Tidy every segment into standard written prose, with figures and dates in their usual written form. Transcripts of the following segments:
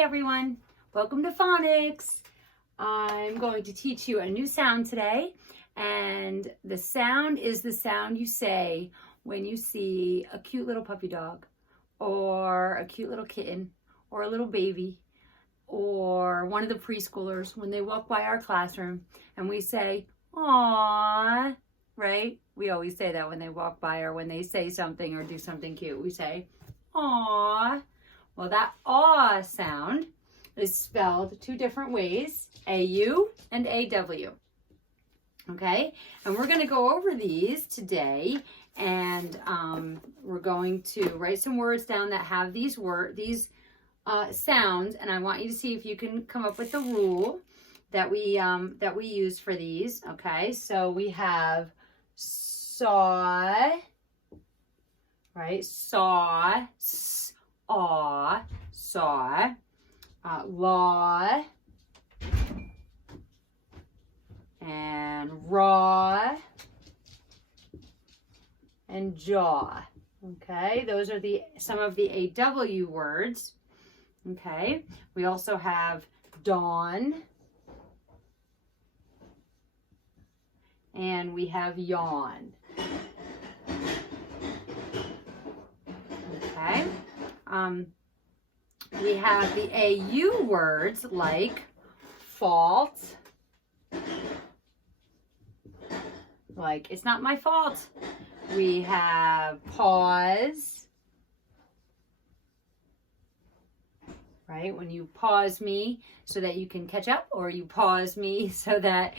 Hi everyone, welcome to Phonics. I'm going to teach you a new sound today, and the sound is the sound you say when you see a cute little puppy dog or a cute little kitten or a little baby or one of the preschoolers when they walk by our classroom and we say, "Aww," right? We always say that when they walk by or when they say something or do something cute. We say, "Aww." Well, that aw sound is spelled two different ways, A-U and A-W. Okay, and we're going to go over these today, and we're going to write some words down that have these sounds, and I want you to see if you can come up with the rule that we use for these. Okay, so we have saw, right? Saw, aw, saw, law, and raw, and jaw. Okay, those are some of the AW words. Okay, we also have dawn, and we have yawn. Okay. We have the AU words like fault, like it's not my fault. We have pause, right? When you pause me so that you can catch up, or you pause me so that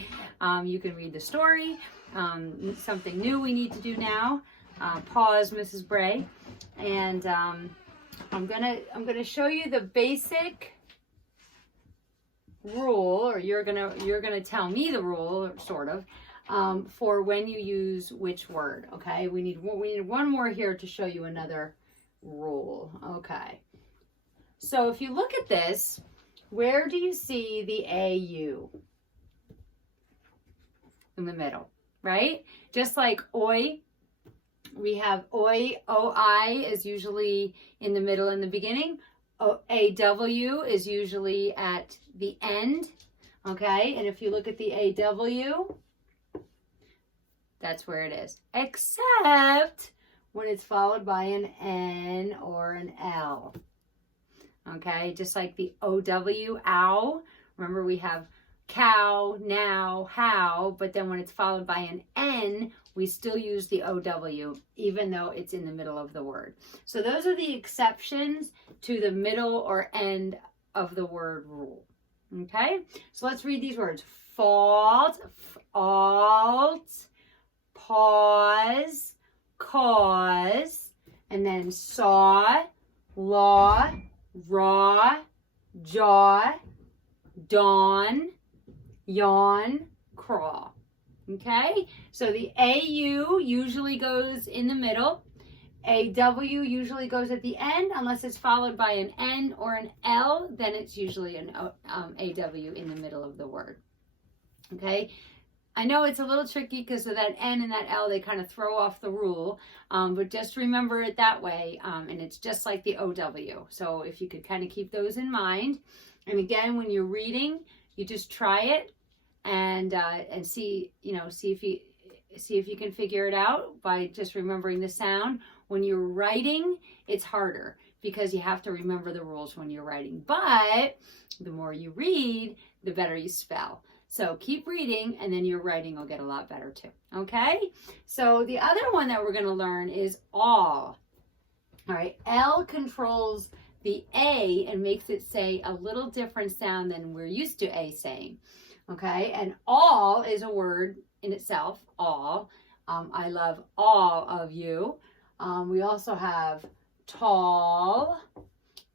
you can read the story. Something new we need to do now. Pause, Mrs. Bray. And I'm gonna show you the basic rule, or you're gonna tell me the rule, sort of, for when you use which word. Okay, we need one more here to show you another rule. Okay, so if you look at this, where do you see the AU? In the middle, right? Just like oi. We have oi, oi is usually in the middle in the beginning. AW is usually at the end. Okay, and if you look at the AW, that's where it is. Except when it's followed by an N or an L. Okay, just like the OW, ow. Remember, we have cow, now, how, but then when it's followed by an N, we still use the OW, even though it's in the middle of the word. So those are the exceptions to the middle or end of the word rule. Okay, so let's read these words. Fault, alt, pause, cause, and then saw, law, raw, jaw, dawn, yawn, crawl. Okay, so the AU usually goes in the middle. AW usually goes at the end, unless it's followed by an N or an L, then it's usually an AW in the middle of the word. Okay, I know it's a little tricky because of that N and that L, they kind of throw off the rule, but just remember it that way, and it's just like the OW. So if you could kind of keep those in mind, and again, when you're reading, you just try it and see if you can figure it out by just remembering the sound. When you're writing, it's harder because you have to remember the rules when you're writing. But the more you read, the better you spell. So keep reading, and then your writing will get a lot better too. Okay? So the other one that we're going to learn is all. All right, L controls the A and makes it say a little different sound than we're used to A saying. Okay, and all is a word in itself, all. I love all of you. We also have tall,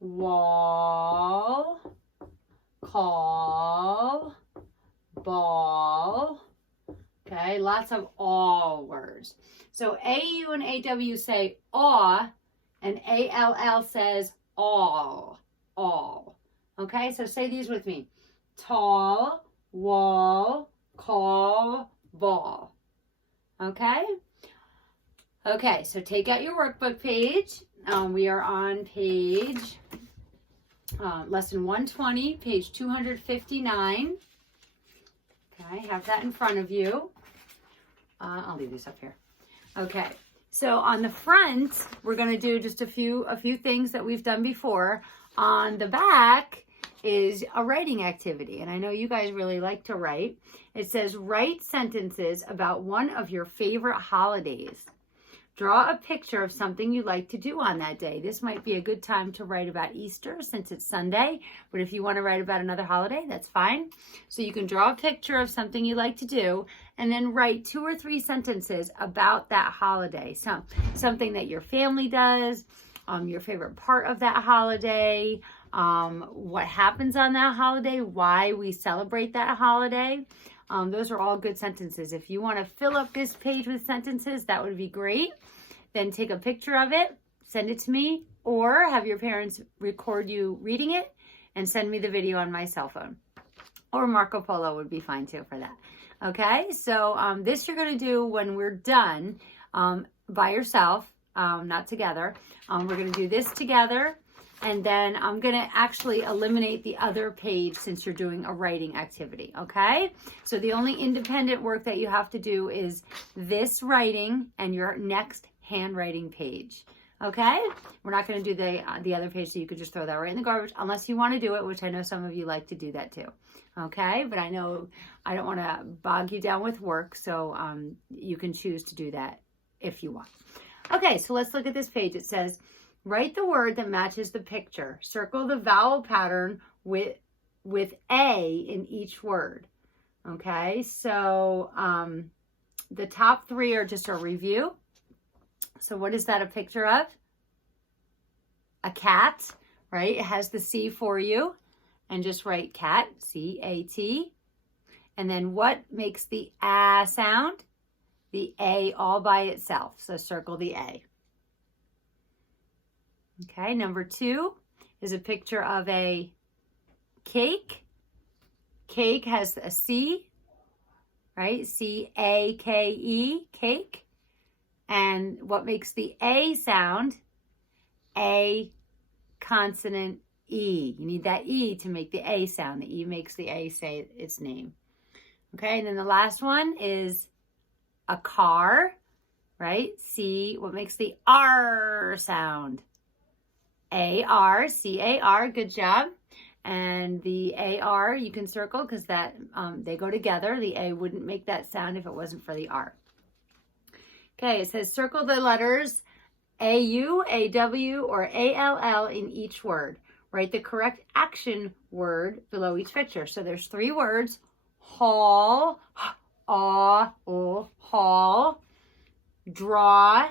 wall, call, ball. Okay, lots of all words. So AU and AW say aw, and ALL says all. Okay, so say these with me. Tall, wall, call, ball. Okay? Okay, so take out your workbook page. We are on page lesson 120, page 259. Okay, have that in front of you. I'll leave this up here. Okay, so on the front, we're going to do just a few things that we've done before. On the back is a writing activity, and I know you guys really like to write. It says, write sentences about one of your favorite holidays. Draw a picture of something you like to do on that day. This might be a good time to write about Easter since it's Sunday, but if you want to write about another holiday, that's fine. So you can draw a picture of something you like to do and then write 2 or 3 sentences about that holiday. So something that your family does, your favorite part of that holiday, what happens on that holiday, why we celebrate that holiday. Those are all good sentences. If you want to fill up this page with sentences, that would be great. Then take a picture of it, send it to me, or have your parents record you reading it and send me the video on my cell phone. Or Marco Polo would be fine too for that. Okay, so this you're going to do when we're done by yourself, not together. We're going to do this together. And then I'm going to actually eliminate the other page since you're doing a writing activity, okay? So the only independent work that you have to do is this writing and your next handwriting page, okay? We're not going to do the other page, so you could just throw that right in the garbage unless you want to do it, which I know some of you like to do that too, okay? But I know I don't want to bog you down with work, so you can choose to do that if you want. Okay, so let's look at this page. It says, write the word that matches the picture. Circle the vowel pattern with A in each word. Okay, so the top 3 are just a review. So what is that a picture of? A cat, right? It has the C for you. And just write cat, C-A-T. And then what makes the A sound? The A all by itself. So circle the A. Okay, number 2 is a picture of a cake. Cake has a C, right? C-A-K-E, cake. And what makes the A sound? A consonant E. You need that E to make the A sound. The E makes the A say its name. Okay, and then the last one is a car, right? C, what makes the R sound? A-R, C-A-R, good job. And the A-R you can circle because that they go together. The A wouldn't make that sound if it wasn't for the R. Okay, it says circle the letters A-U, A-W, or A-L-L in each word. Write the correct action word below each picture. So there's 3 words, haul, haul, draw,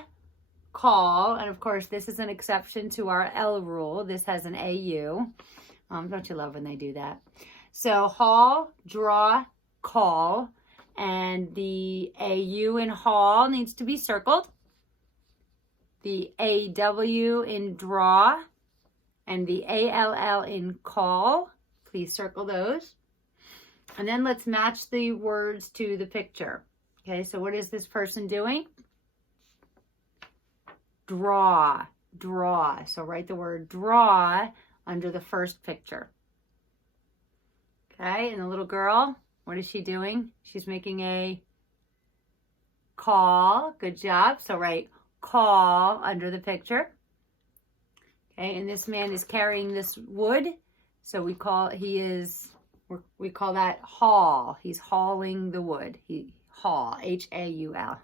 call, and of course this is an exception to our L rule. This has an AU. Don't you love when they do that? So haul, draw, call, and the AU in haul needs to be circled. The AW in draw and the ALL in call. Please circle those. And then let's match the words to the picture. Okay, so what is this person doing? Draw, draw. So write the word draw under the first picture. Okay, and the little girl, what is she doing? She's making a call. Good job. So write call under the picture. Okay, and this man is carrying this wood. So we call that haul. He's hauling the wood. Haul, H-A-U-L.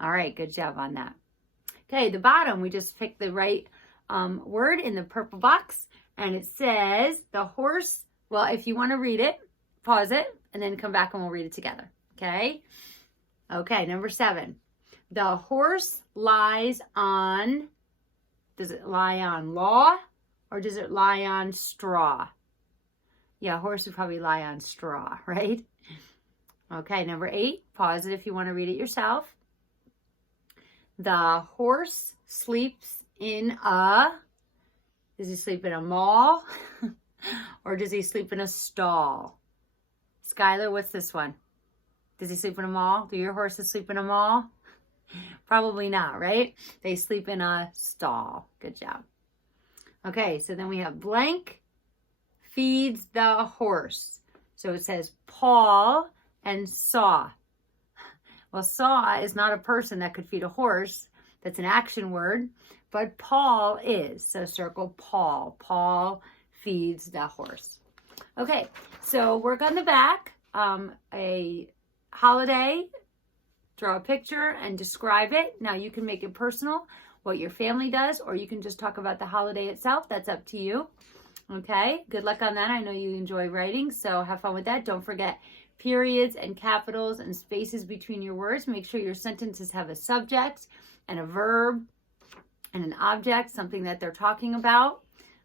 All right, good job on that. Okay, the bottom, we just picked the right word in the purple box, and it says the horse. Well, if you want to read it, pause it, and then come back and we'll read it together, okay? Okay, number 7. The horse lies on, does it lie on law or does it lie on straw? Yeah, a horse would probably lie on straw, right? Okay, number 8, pause it if you want to read it yourself. The horse sleeps in a, does he sleep in a mall or does he sleep in a stall? Skylar, what's this one? Does he sleep in a mall? Do your horses sleep in a mall? Probably not, right? They sleep in a stall. Good job. Okay, so then we have blank feeds the horse. So it says Paul and saw. Well, saw is not a person that could feed a horse. That's an action word, but Paul is. So circle Paul. Paul feeds the horse. Okay, so work on the back. A holiday, draw a picture and describe it. Now you can make it personal, what your family does, or you can just talk about the holiday itself. That's up to you. Okay, good luck on that. I know you enjoy writing, so have fun with that. Don't forget periods and capitals and spaces between your words. Make sure your sentences have a subject and a verb and an object, something that they're talking about.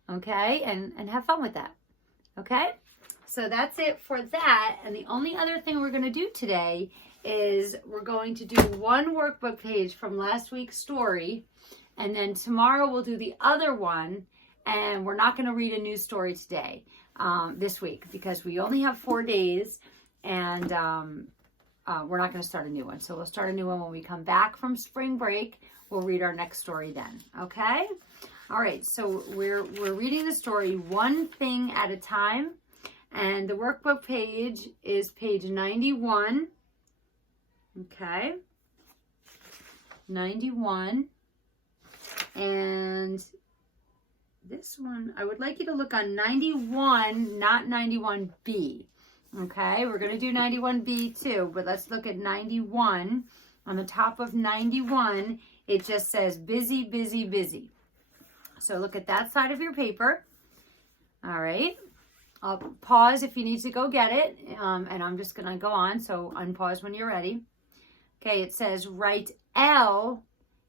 Okay, and have fun with that. Okay, so that's it for that. And the only other thing we're going to do today is we're going to do one workbook page from last week's story, and then tomorrow we'll do the other one, and we're not going to read a new story today, this week, because we only have 4 days, and we're not going to start a new one. So we'll start a new one when we come back from spring break. We'll read our next story then. Okay? All right, so we're reading the story one thing at a time, and the workbook page is page 91. Okay, 91, and this one, I would like you to look on 91, not 91B. Okay, we're going to do 91B too, but let's look at 91. On the top of 91, it just says busy, busy, busy. So look at that side of your paper. All right. I'll pause if you need to go get it, and I'm just going to go on, so unpause when you're ready. Okay, it says write L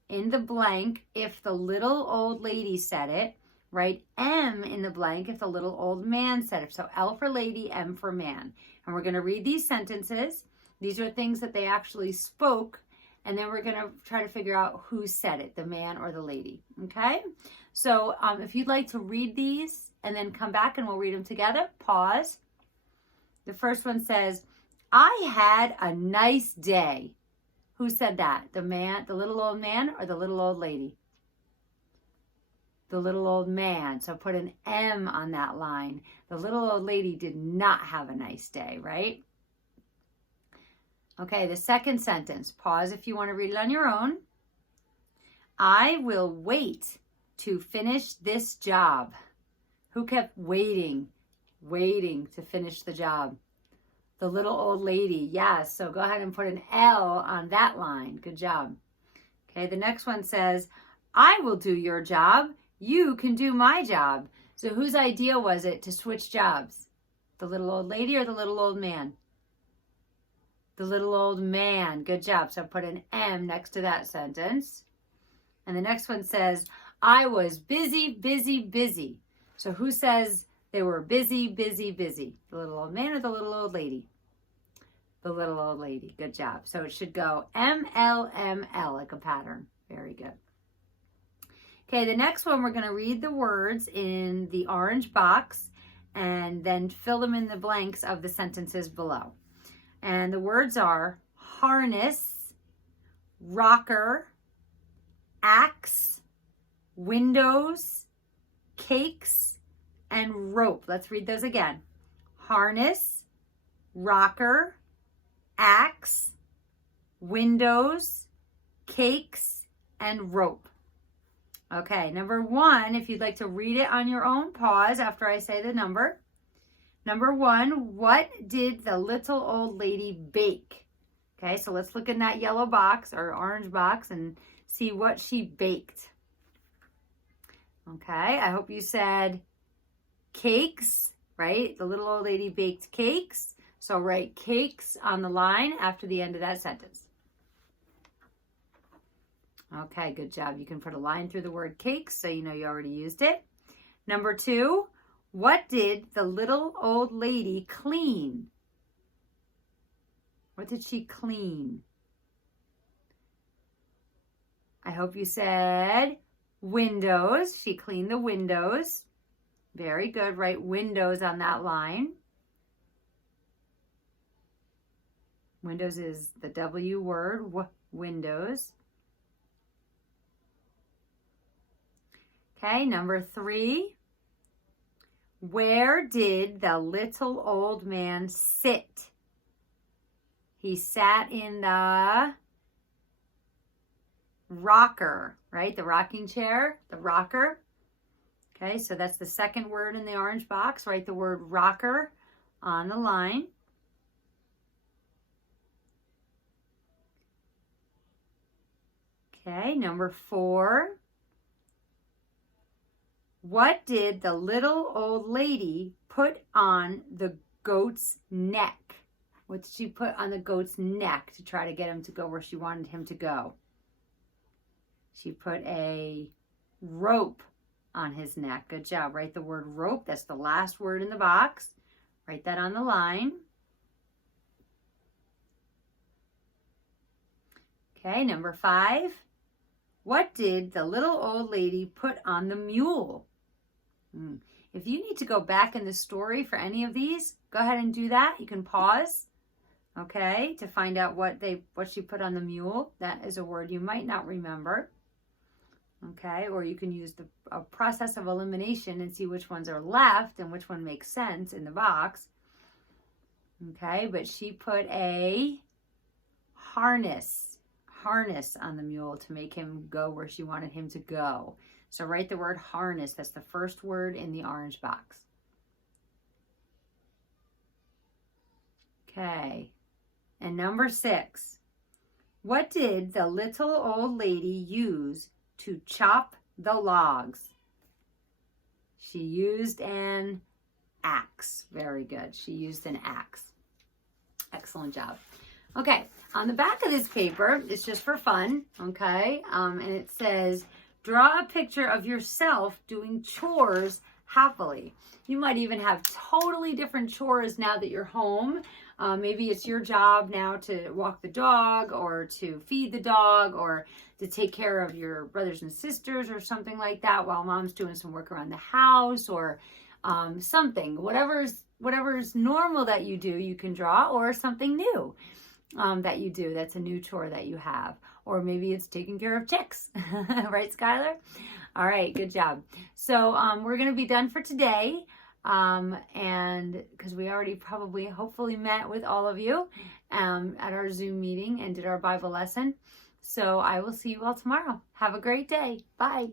in the blank if the little old lady said it. Write M in the blank if the little old man said it. So L for lady, M for man. And we're going to read these sentences. These are things that they actually spoke. And then we're going to try to figure out who said it, the man or the lady. Okay? So if you'd like to read these and then come back and we'll read them together, pause. The first one says, I had a nice day. Who said that? The man, the little old man, or the little old lady? The little old man. So put an M on that line. The little old lady did not have a nice day, right? Okay, the second sentence. Pause if you want to read it on your own. I will wait to finish this job. Who kept waiting to finish the job? The little old lady. Yes, so go ahead and put an L on that line. Good job. Okay, the next one says, I will do your job. You can do my job. So whose idea was it to switch jobs? The little old lady or the little old man? The little old man. Good job. So put an M next to that sentence. And the next one says, I was busy, busy, busy. So who says they were busy, busy, busy? The little old man or the little old lady? The little old lady. Good job. So it should go M-L-M-L, like a pattern. Very good. Okay, the next one, we're going to read the words in the orange box and then fill them in the blanks of the sentences below. And the words are harness, rocker, axe, windows, cakes, and rope. Let's read those again. Harness, rocker, axe, windows, cakes, and rope. Okay, number one, if you'd like to read it on your own, pause after I say the number. Number one, what did the little old lady bake? Okay, so let's look in that yellow box or orange box and see what she baked. Okay, I hope you said cakes, right? The little old lady baked cakes. So write cakes on the line after the end of that sentence. Okay, good job. You can put a line through the word cakes so you know you already used it. Number two, what did the little old lady clean? What did she clean? I hope you said windows. She cleaned the windows. Very good. Write windows on that line. Windows is the W word, windows. Okay, number 3. Where did the little old man sit? He sat in the rocker, right? The rocking chair, the rocker. Okay, so that's the second word in the orange box. Write the word rocker on the line. Okay, number 4. What did the little old lady put on the goat's neck? What did she put on the goat's neck to try to get him to go where she wanted him to go? She put a rope on his neck. Good job. Write the word rope. That's the last word in the box. Write that on the line. Okay, number 5. What did the little old lady put on the mule? If you need to go back in the story for any of these, go ahead and do that. You can pause, okay, to find out what she put on the mule. That is a word you might not remember. Okay, or you can use a process of elimination and see which ones are left and which one makes sense in the box. Okay, but she put a harness on the mule to make him go where she wanted him to go. So write the word harness. That's the first word in the orange box. Okay, and number 6. What did the little old lady use to chop the logs? She used an axe. Very good. She used an axe. Excellent job. Okay, on the back of this paper, it's just for fun, okay? And it says, draw a picture of yourself doing chores happily. You might even have totally different chores now that you're home. Maybe it's your job now to walk the dog or to feed the dog or to take care of your brothers and sisters or something like that while mom's doing some work around the house or something. Whatever's normal that you do, you can draw, or something new that you do. That's a new chore that you have. Or maybe it's taking care of chicks. Right, Skylar? All right, good job. So we're going to be done for today. And because we already hopefully met with all of you at our Zoom meeting and did our Bible lesson. So I will see you all tomorrow. Have a great day. Bye.